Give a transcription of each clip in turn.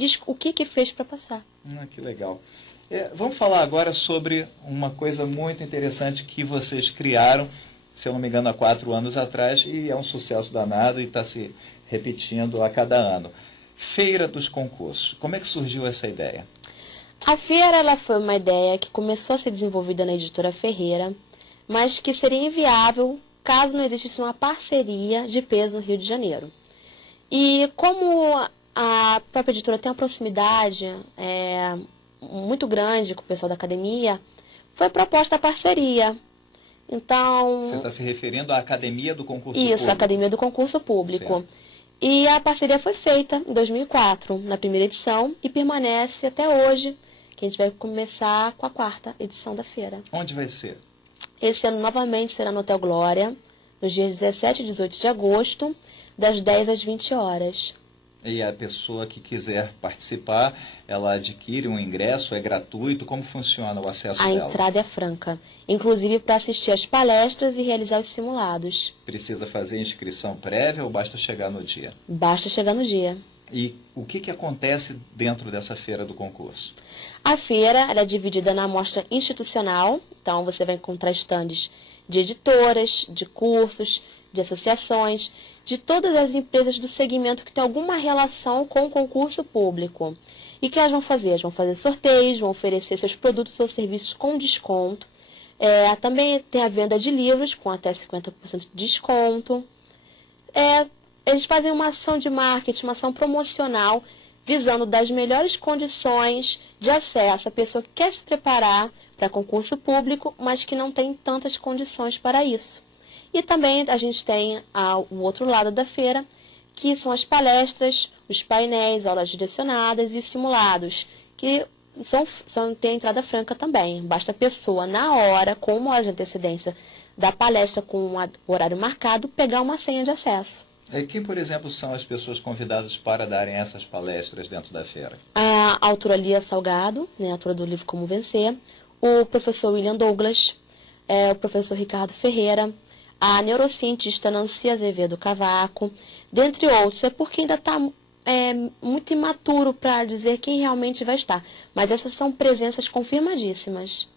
diz o que fez para passar. Que legal. Vamos falar agora sobre uma coisa muito interessante que vocês criaram, se eu não me engano, há 4 anos atrás, e é um sucesso danado e está se repetindo a cada ano. Feira dos Concursos. Como é que surgiu essa ideia? A feira ela foi uma ideia que começou a ser desenvolvida na editora Ferreira, mas que seria inviável caso não existisse uma parceria de peso no Rio de Janeiro. E como a própria editora tem uma proximidade muito grande com o pessoal da academia, foi proposta a parceria. Então, você está se referindo à Academia do Concurso Público? Isso, a Academia do Concurso Público. Certo. E a parceria foi feita em 2004, na primeira edição, e permanece até hoje, que a gente vai começar com a 4ª edição da feira. Onde vai ser? Esse ano, novamente, será no Hotel Glória, nos dias 17 e 18 de agosto, das 10 às 20 horas. E a pessoa que quiser participar, ela adquire um ingresso, é gratuito? Como funciona o acesso dela? A entrada é franca, inclusive para assistir às palestras e realizar os simulados. Precisa fazer inscrição prévia ou basta chegar no dia? Basta chegar no dia. E o que acontece dentro dessa feira do concurso? A feira ela é dividida na amostra institucional, então você vai encontrar estandes de editoras, de cursos, de associações, de todas as empresas do segmento que tem alguma relação com o concurso público. E o que elas vão fazer? Elas vão fazer sorteios, vão oferecer seus produtos ou serviços com desconto. Também tem a venda de livros com até 50% de desconto. Eles fazem uma ação de marketing, uma ação promocional, visando das melhores condições de acesso à pessoa que quer se preparar para concurso público, mas que não tem tantas condições para isso. E também a gente tem o outro lado da feira, que são as palestras, os painéis, aulas direcionadas e os simulados, que tem entrada franca também. Basta a pessoa, na hora, com 1 hora de antecedência da palestra com o horário marcado, pegar uma senha de acesso. E quem, por exemplo, são as pessoas convidadas para darem essas palestras dentro da feira? A autora Lia Salgado, autora do livro Como Vencer, o professor William Douglas, o professor Ricardo Ferreira, a neurocientista Nancy Azevedo Cavaco, dentre outros. É porque ainda está muito imaturo para dizer quem realmente vai estar. Mas essas são presenças confirmadíssimas.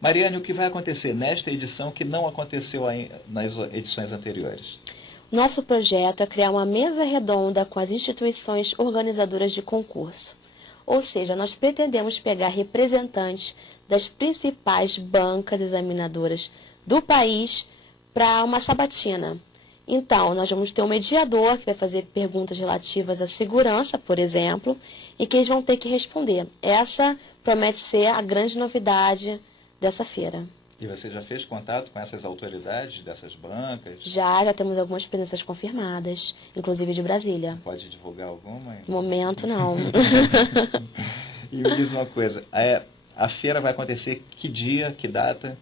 Mariane, o que vai acontecer nesta edição que não aconteceu nas edições anteriores? Nosso projeto é criar uma mesa redonda com as instituições organizadoras de concurso. Ou seja, nós pretendemos pegar representantes das principais bancas examinadoras do país para uma sabatina. Então, nós vamos ter um mediador que vai fazer perguntas relativas à segurança, por exemplo, e que eles vão ter que responder. Essa promete ser a grande novidade dessa feira. E você já fez contato com essas autoridades dessas bancas? Já temos algumas presenças confirmadas, inclusive de Brasília. Pode divulgar alguma? No momento, não. E me diz uma coisa, a feira vai acontecer que dia, que data?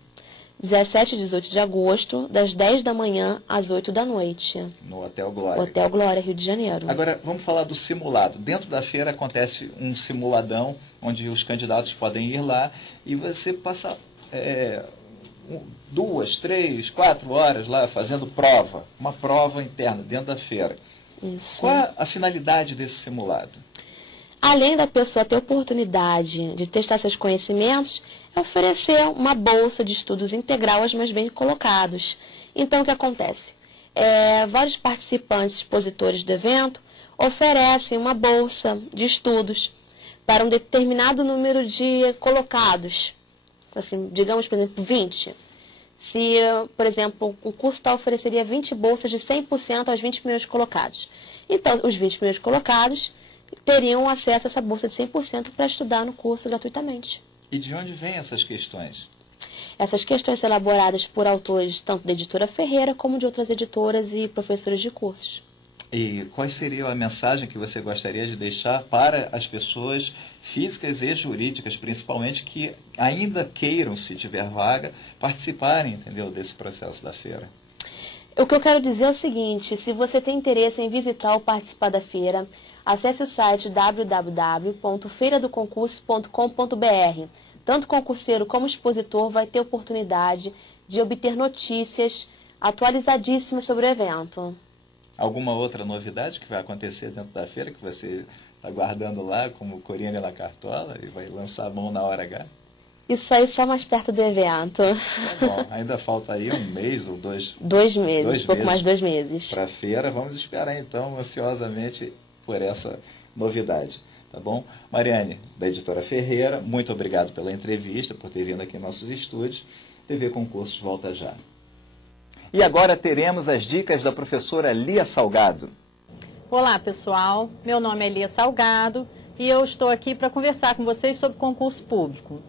17 e 18 de agosto, das 10 da manhã às 8 da noite. No Hotel Glória. Hotel Glória, Rio de Janeiro. Agora, vamos falar do simulado. Dentro da feira acontece um simuladão, onde os candidatos podem ir lá e você passa 2, 3, 4 horas lá fazendo prova. Uma prova interna dentro da feira. Isso. Qual é a finalidade desse simulado? Além da pessoa ter oportunidade de testar seus conhecimentos, é oferecer uma bolsa de estudos integral aos mais bem colocados. Então, o que acontece? Vários participantes expositores do evento oferecem uma bolsa de estudos para um determinado número de colocados. Assim, digamos, por exemplo, 20. Se, por exemplo, o curso tal ofereceria 20 bolsas de 100% aos 20 primeiros colocados. Então, os 20 primeiros colocados teriam acesso a essa bolsa de 100% para estudar no curso gratuitamente. E de onde vêm essas questões? Essas questões são elaboradas por autores tanto da editora Ferreira como de outras editoras e professores de cursos. E qual seria a mensagem que você gostaria de deixar para as pessoas físicas e jurídicas, principalmente, que ainda queiram, se tiver vaga, participarem, entendeu, desse processo da feira? O que eu quero dizer é o seguinte: se você tem interesse em visitar ou participar da feira, acesse o site www.feiradoconcurso.com.br. Tanto concurseiro como expositor vai ter oportunidade de obter notícias atualizadíssimas sobre o evento. Alguma outra novidade que vai acontecer dentro da feira que você Está guardando lá como corinha na cartola e vai lançar a mão na hora H? Isso aí só mais perto do evento. Tá bom, ainda falta aí um mês ou dois? 2 meses, pouco mais de 2 meses. Para a feira, vamos esperar então ansiosamente por essa novidade. Tá bom? Mariane, da Editora Ferreira, muito obrigado pela entrevista, por ter vindo aqui em nossos estúdios. TV Concursos volta já. E agora teremos as dicas da professora Lia Salgado. Olá, pessoal. Meu nome é Lia Salgado e eu estou aqui para conversar com vocês sobre concurso público.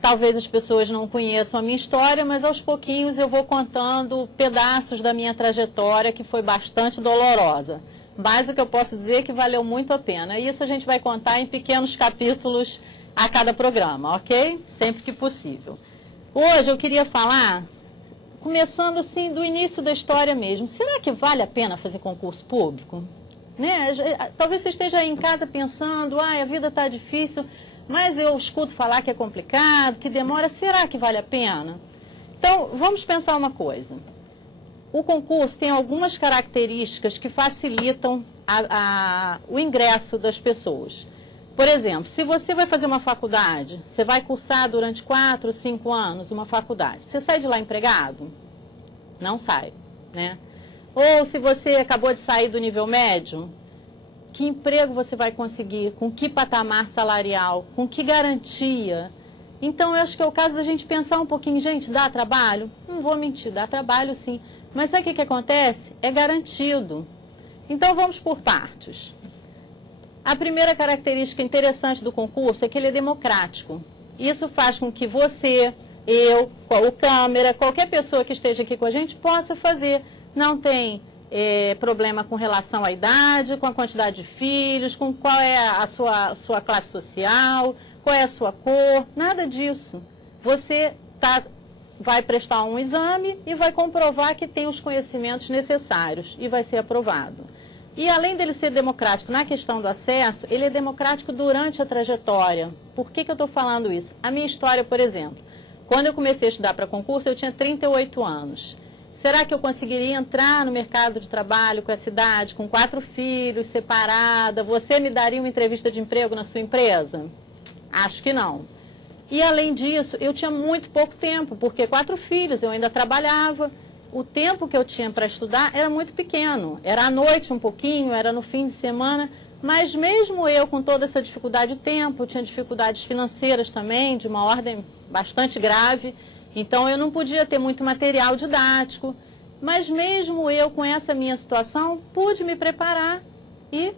Talvez as pessoas não conheçam a minha história, mas aos pouquinhos eu vou contando pedaços da minha trajetória que foi bastante dolorosa. Mas o que eu posso dizer é que valeu muito a pena. Isso a gente vai contar em pequenos capítulos a cada programa, ok? Sempre que possível. Hoje eu queria falar, começando assim do início da história mesmo. Será que vale a pena fazer concurso público? Né? Talvez você esteja aí em casa pensando, a vida está difícil, mas eu escuto falar que é complicado, que demora. Será que vale a pena? Então, vamos pensar uma coisa. O concurso tem algumas características que facilitam o ingresso das pessoas. Por exemplo, se você vai fazer uma faculdade, você vai cursar durante 4, 5 anos uma faculdade, você sai de lá empregado? Não sai, né? Ou se você acabou de sair do nível médio, que emprego você vai conseguir? Com que patamar salarial? Com que garantia? Então, eu acho que é o caso da gente pensar um pouquinho, gente, dá trabalho? Não vou mentir, dá trabalho sim. Mas sabe o que acontece? É garantido. Então, vamos por partes. A primeira característica interessante do concurso é que ele é democrático. Isso faz com que você, eu, o câmera, qualquer pessoa que esteja aqui com a gente possa fazer. Não tem problema com relação à idade, com a quantidade de filhos, com qual é a sua classe social, qual é a sua cor, nada disso. Você vai prestar um exame e vai comprovar que tem os conhecimentos necessários e vai ser aprovado. E além dele ser democrático na questão do acesso, ele é democrático durante a trajetória. Por que eu estou falando isso? A minha história, por exemplo, quando eu comecei a estudar para concurso, eu tinha 38 anos. Será que eu conseguiria entrar no mercado de trabalho com essa idade, com 4 filhos, separada? Você me daria uma entrevista de emprego na sua empresa? Acho que não. E além disso, eu tinha muito pouco tempo, porque 4 filhos, eu ainda trabalhava. O tempo que eu tinha para estudar era muito pequeno. Era à noite um pouquinho, era no fim de semana. Mas mesmo eu com toda essa dificuldade de tempo, tinha dificuldades financeiras também, de uma ordem bastante grave. Então eu não podia ter muito material didático. Mas mesmo eu com essa minha situação, pude me preparar e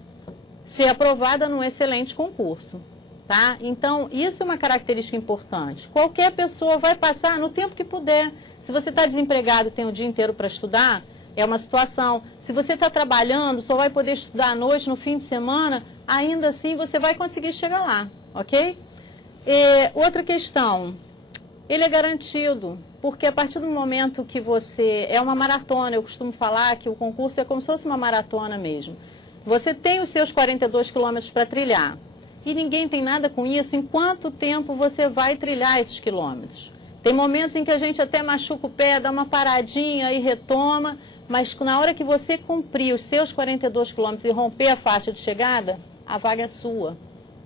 ser aprovada num excelente concurso. Tá? Então isso é uma característica importante. Qualquer pessoa vai passar no tempo que puder. Se você está desempregado e tem o dia inteiro para estudar, é uma situação. Se você está trabalhando, só vai poder estudar à noite, no fim de semana, ainda assim você vai conseguir chegar lá, ok? Outra questão, ele é garantido, porque a partir do momento que você... É uma maratona, eu costumo falar que o concurso é como se fosse uma maratona mesmo. Você tem os seus 42 quilômetros para trilhar, e ninguém tem nada com isso em quanto tempo você vai trilhar esses quilômetros. Tem momentos em que a gente até machuca o pé, dá uma paradinha e retoma, mas na hora que você cumprir os seus 42 quilômetros e romper a faixa de chegada, a vaga é sua,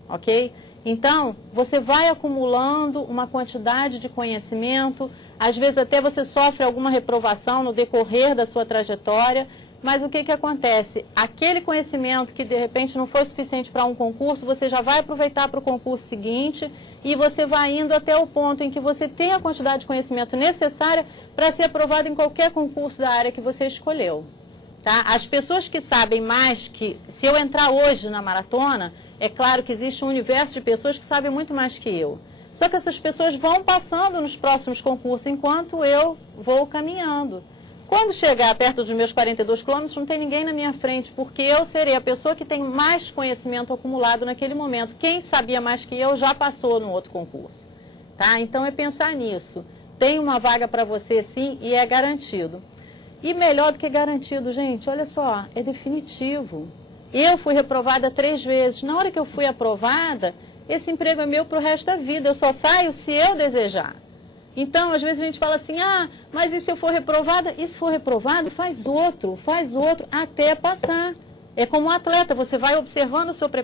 ok? Então, você vai acumulando uma quantidade de conhecimento, às vezes até você sofre alguma reprovação no decorrer da sua trajetória, mas o que acontece? Aquele conhecimento que de repente não foi suficiente para um concurso, você já vai aproveitar para o concurso seguinte e você vai indo até o ponto em que você tem a quantidade de conhecimento necessária para ser aprovado em qualquer concurso da área que você escolheu. Tá? As pessoas que sabem mais, que se eu entrar hoje na maratona, é claro que existe um universo de pessoas que sabem muito mais que eu. Só que essas pessoas vão passando nos próximos concursos enquanto eu vou caminhando. Quando chegar perto dos meus 42 quilômetros, não tem ninguém na minha frente, porque eu serei a pessoa que tem mais conhecimento acumulado naquele momento. Quem sabia mais que eu já passou no outro concurso. Tá? Então é pensar nisso. Tem uma vaga para você sim e é garantido. E melhor do que garantido, gente, olha só, é definitivo. Eu fui reprovada 3 vezes. Na hora que eu fui aprovada, esse emprego é meu para o resto da vida. Eu só saio se eu desejar. Então, às vezes a gente fala assim, mas e se eu for reprovada? E se for reprovado, faz outro, até passar. É como um atleta, você vai observando o seu preparo.